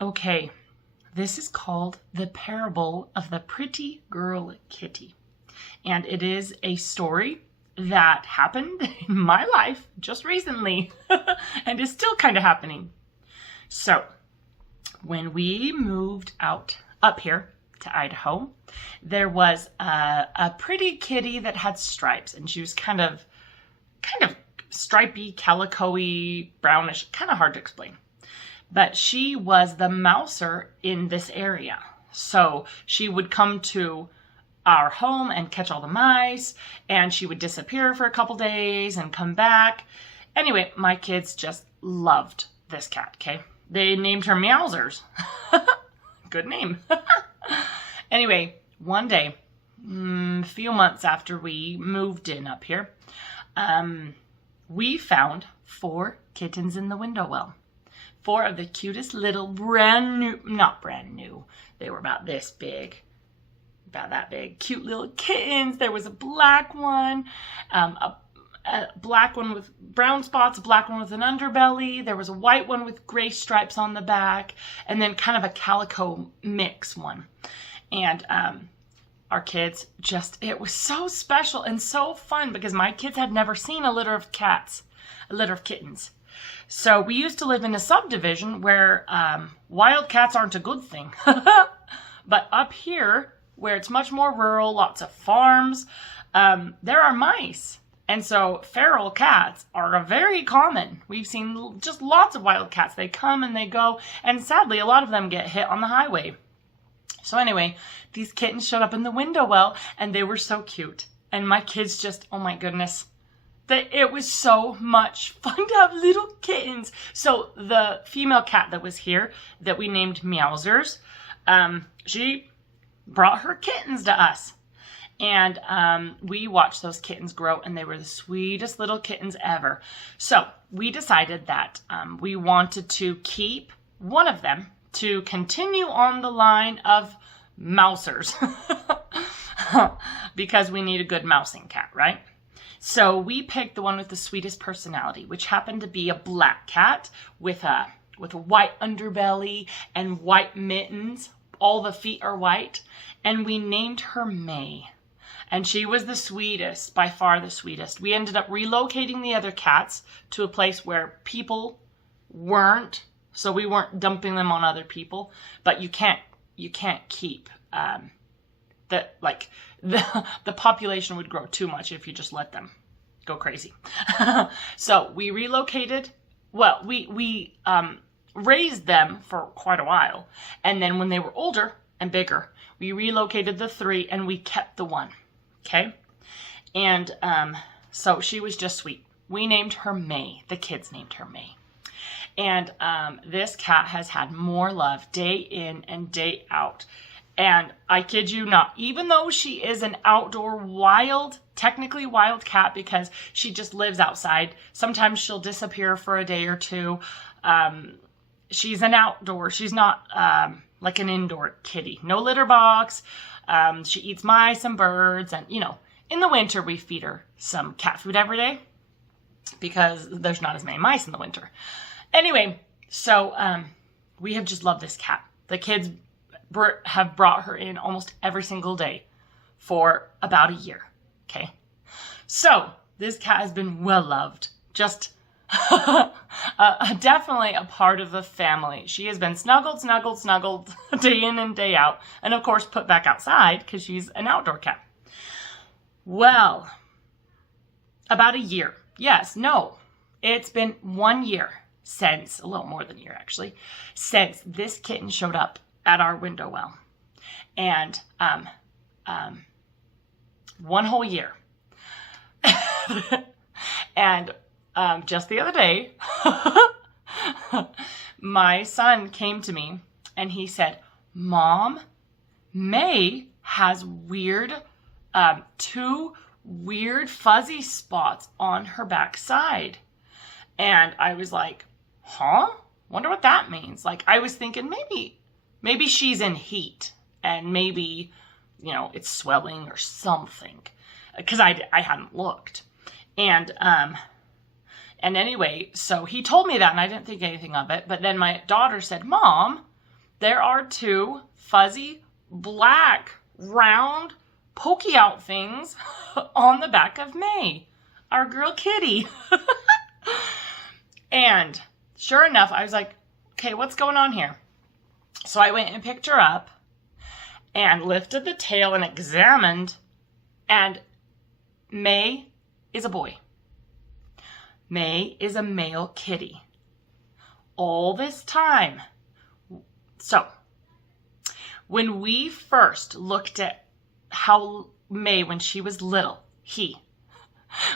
Okay, this is called The Parable of the Pretty Girl Kitty. And it is a story that happened in my life just recently and is still kind of happening. So, when we moved up here to Idaho, there was a pretty kitty that had stripes, and she was kind of stripy, calico-y, brownish, kind of hard to explain. But she was the mouser in this area. So she would come to our home and catch all the mice, and she would disappear for a couple days and come back. Anyway, my kids just loved this cat, okay? They named her Meowsers. Good name. Anyway, one day, a few months after we moved in up here, we found 4 kittens in the window well. 4 of the cutest little not brand new, they were about this big, about that big, cute little kittens. There was a black one, a black one with brown spots, a black one with an underbelly. There was a white one with gray stripes on the back, and then kind of a calico mix one. And our kids it was so special and so fun because my kids had never seen a litter of kittens. So we used to live in a subdivision where wild cats aren't a good thing. But up here, where it's much more rural, lots of farms, there are mice. And so feral cats are very common. We've seen just lots of wild cats. They come and they go, and sadly, a lot of them get hit on the highway. So anyway, these kittens showed up in the window well, and they were so cute. And my kids just, oh my goodness, it was so much fun to have little kittens. So the female cat that was here, that we named Meowsers, she brought her kittens to us. And we watched those kittens grow, and they were the sweetest little kittens ever. So we decided that we wanted to keep one of them to continue on the line of mousers. Because we need a good mousing cat, right? So we picked the one with the sweetest personality, which happened to be a black cat with a white underbelly and white mittens. All the feet are white. And we named her May. And she was the sweetest, by far the sweetest. We ended up relocating the other cats to a place where people weren't, so we weren't dumping them on other people. But you can't keep the population would grow too much if you just let them go crazy. So we relocated. Well, we raised them for quite a while, and then when they were older and bigger, we relocated the 3 and we kept the 1. Okay, and so she was just sweet. We named her May. The kids named her May. And this cat has had more love day in and day out. And I kid you not, even though she is an outdoor technically wild cat because she just lives outside, sometimes she'll disappear for a day or two. She's an outdoor, she's not like an indoor kitty. No litter box. She eats mice and birds, and in the winter we feed her some cat food every day because there's not as many mice in the winter. Anyway, so we have just loved this cat. The kids have brought her in almost every single day for about a year. Okay, so this cat has been well loved. Just definitely a part of the family. She has been snuggled day in and day out, and of course put back outside because she's an outdoor cat. Well, about a year. Yes, no, it's been 1 year since, a little more than a year actually, since this kitten showed up at our window well. And 1 whole year. And just the other day, my son came to me and he said, "Mom, May has two weird fuzzy spots on her backside." And I was like, huh? Wonder what that means. Like, I was thinking maybe she's in heat and maybe, it's swelling or something. Because I hadn't looked. And anyway, so he told me that and I didn't think anything of it. But then my daughter said, "Mom, there are two fuzzy, black, round, pokey out things on the back of May, our girl Kitty. And sure enough, I was like, okay, what's going on here? So I went and picked her up and lifted the tail and examined, and May is a boy. May is a male kitty. All this time. So, when we first looked at how May, when she was little,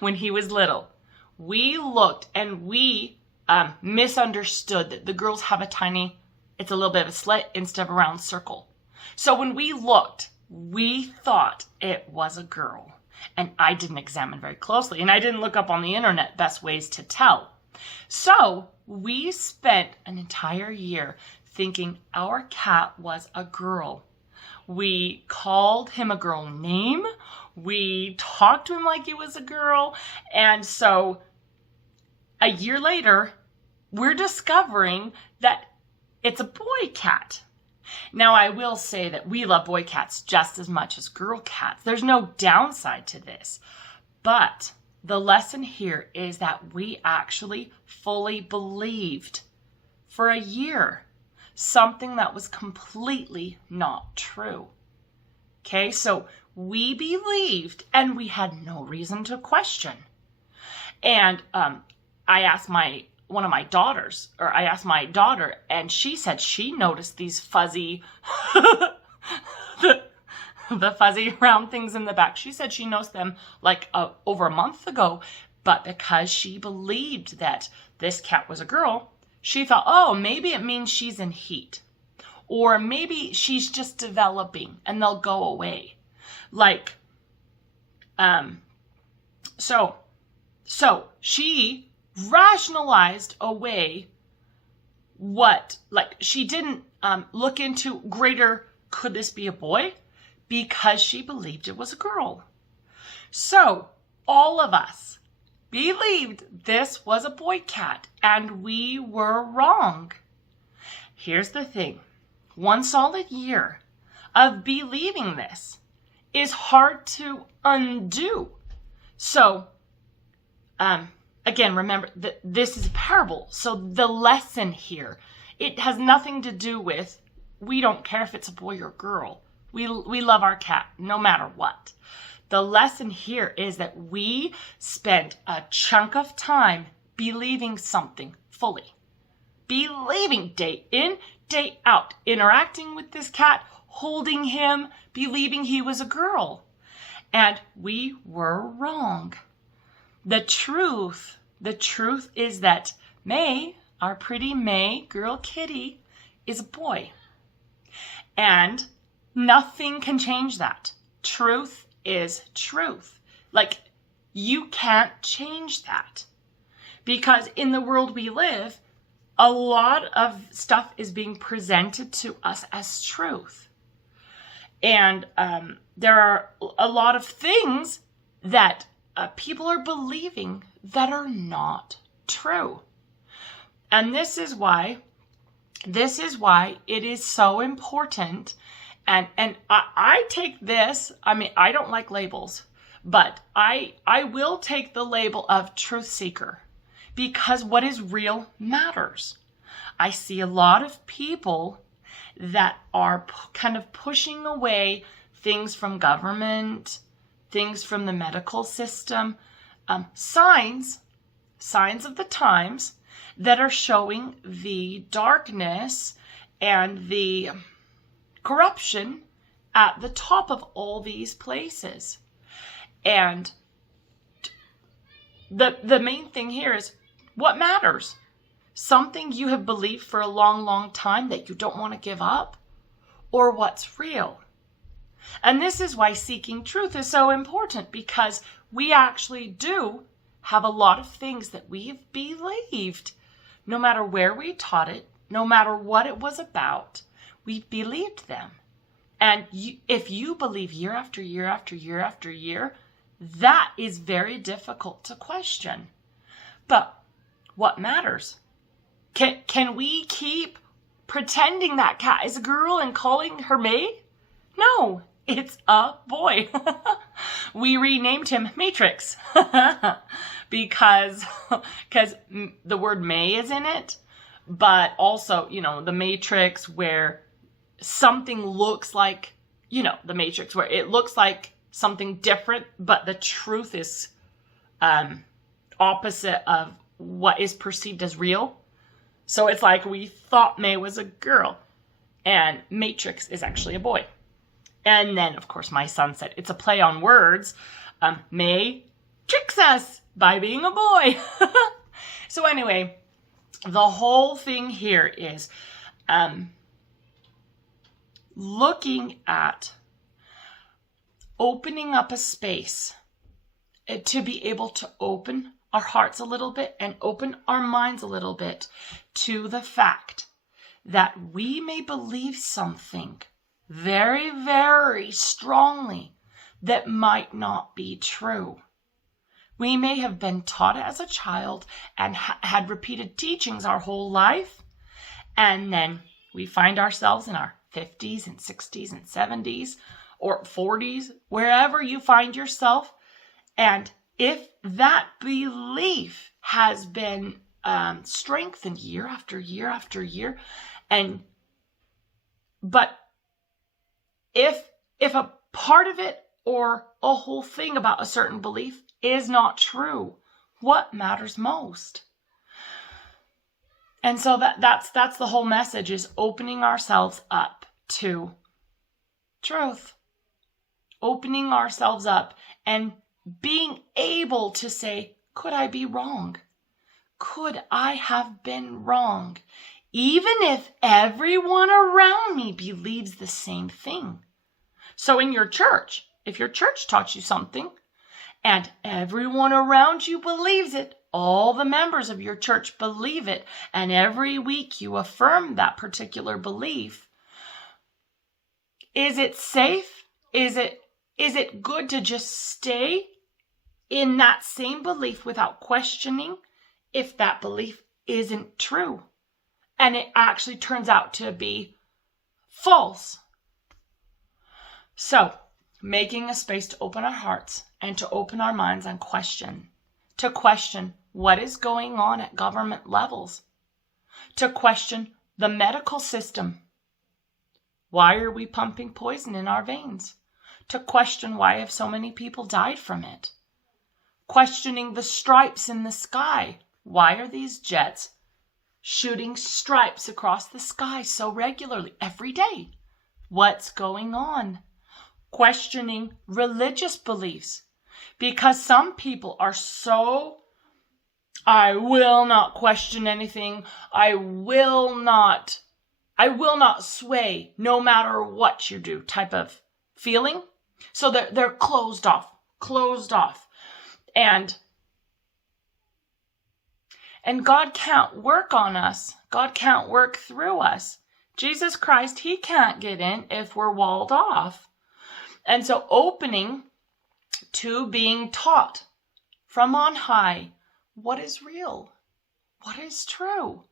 when he was little, we looked and we misunderstood that the girls have it's a little bit of a slit instead of a round circle. So when we looked, we thought it was a girl. And I didn't examine very closely. And I didn't look up on the internet best ways to tell. So we spent an entire year thinking our cat was a girl. We called him a girl name. We talked to him like he was a girl. And so a year later, we're discovering that it's a boy cat. Now, I will say that we love boy cats just as much as girl cats. There's no downside to this. But the lesson here is that we actually fully believed for a year something that was completely not true. Okay, so we believed and we had no reason to question. And I asked my daughter, and she said she noticed these fuzzy, the fuzzy round things in the back. She said she noticed them like over a month ago, but because she believed that this cat was a girl, she thought, oh, maybe it means she's in heat, or maybe she's just developing and they'll go away. So she rationalized away she didn't look into greater, could this be a boy? Because she believed it was a girl. So all of us believed this was a boy cat, and we were wrong. Here's the thing. 1 solid year of believing this is hard to undo. So, again, remember that this is a parable. So the lesson here, it has nothing to do with, we don't care if it's a boy or girl. We love our cat no matter what. The lesson here is that we spent a chunk of time believing something fully. Believing day in, day out. Interacting with this cat, holding him, believing he was a girl. And we were wrong. The truth is that May, our pretty May, girl kitty, is a boy. And nothing can change that. Truth is truth. You can't change that. Because in the world we live, a lot of stuff is being presented to us as truth. And there are a lot of things that people are believing that are not true. And this is why it is so important. And I take this, I don't like labels, but I will take the label of truth seeker, because what is real matters. I see a lot of people that are kind of pushing away things from government, things from the medical system, signs of the times that are showing the darkness and the corruption at the top of all these places. And the main thing here is what matters. Something you have believed for a long, long time that you don't want to give up, or what's real. And this is why seeking truth is so important, because we actually do have a lot of things that we've believed. No matter where we taught it, no matter what it was about, we've believed them. And if you believe year after year after year after year, that is very difficult to question. But what matters? Can we keep pretending that cat is a girl and calling her May? No, it's a boy. We renamed him Matrix because the word May is in it, but also, the Matrix where something looks like, the Matrix where it looks like something different, but the truth is opposite of what is perceived as real. So it's like we thought May was a girl and Matrix is actually a boy. And then, of course, my son said it's a play on words. May tricks us by being a boy. So anyway, the whole thing here is looking at opening up a space to be able to open our hearts a little bit and open our minds a little bit to the fact that we may believe something very, very strongly that might not be true. We may have been taught it as a child and had repeated teachings our whole life, and then we find ourselves in our 50s and 60s and 70s or 40s, wherever you find yourself. And if that belief has been strengthened year after year after year, but if a part of it or a whole thing about a certain belief is not true, what matters most? And so that's the whole message, is opening ourselves up to truth. Opening ourselves up and being able to say, could I be wrong? Could I have been wrong? Even if everyone around me believes the same thing. So in your church, if your church taught you something and everyone around you believes it, all the members of your church believe it, and every week you affirm that particular belief, is it safe? Is it good to just stay in that same belief without questioning if that belief isn't true and it actually turns out to be false? So, making a space to open our hearts and to open our minds and to question what is going on at government levels, to question the medical system. Why are we pumping poison in our veins? To question why have so many people died from it. Questioning the stripes in the sky. Why are these jets shooting stripes across the sky so regularly every day? What's going on? Questioning religious beliefs. Because some people are so, I will not question anything. I will not sway no matter what you do type of feeling. So they're closed off. And God can't work on us. God can't work through us. Jesus Christ, he can't get in if we're walled off. And so opening to being taught from on high what is real, what is true,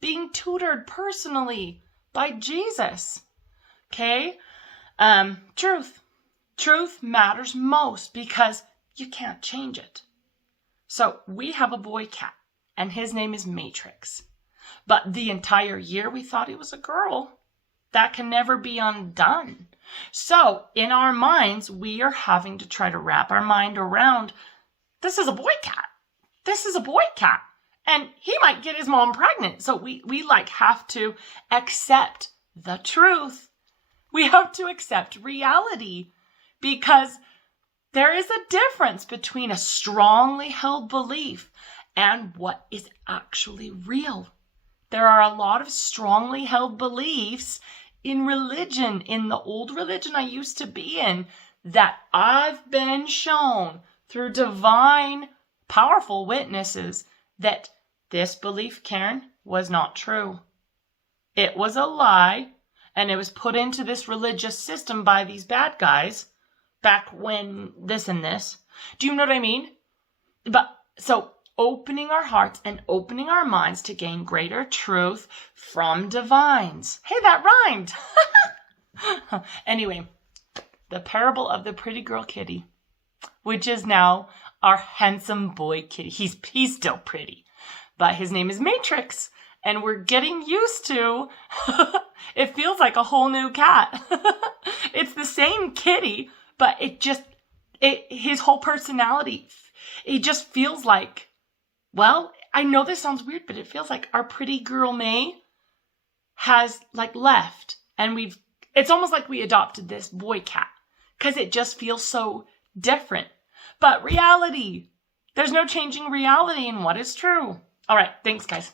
being tutored personally by Jesus. Okay? Truth matters most because you can't change it. So we have a boy cat and his name is Matrix. But the entire year we thought he was a girl. That can never be undone. So in our minds, we are having to try to wrap our mind around, this is a boy cat. This is a boy cat. And he might get his mom pregnant. So we have to accept the truth. We have to accept reality, because there is a difference between a strongly held belief and what is actually real. There are a lot of strongly held beliefs in religion, in the old religion I used to be in, that I've been shown through divine, powerful witnesses that this belief, Karen, was not true. It was a lie, and it was put into this religious system by these bad guys back when this and this. Do you know what I mean? But so opening our hearts and opening our minds to gain greater truth from divines. Hey, that rhymed. Anyway, the parable of the pretty girl kitty, which is now our handsome boy kitty. He's still pretty, but his name is Matrix, and we're getting used to it feels like a whole new cat. It's the same kitty, but his whole personality, it just feels like, well, I know this sounds weird, but it feels like our pretty girl May has like left, and it's almost like we adopted this boy cat because it just feels so different. But reality, there's no changing reality in what is true. All right, thanks guys.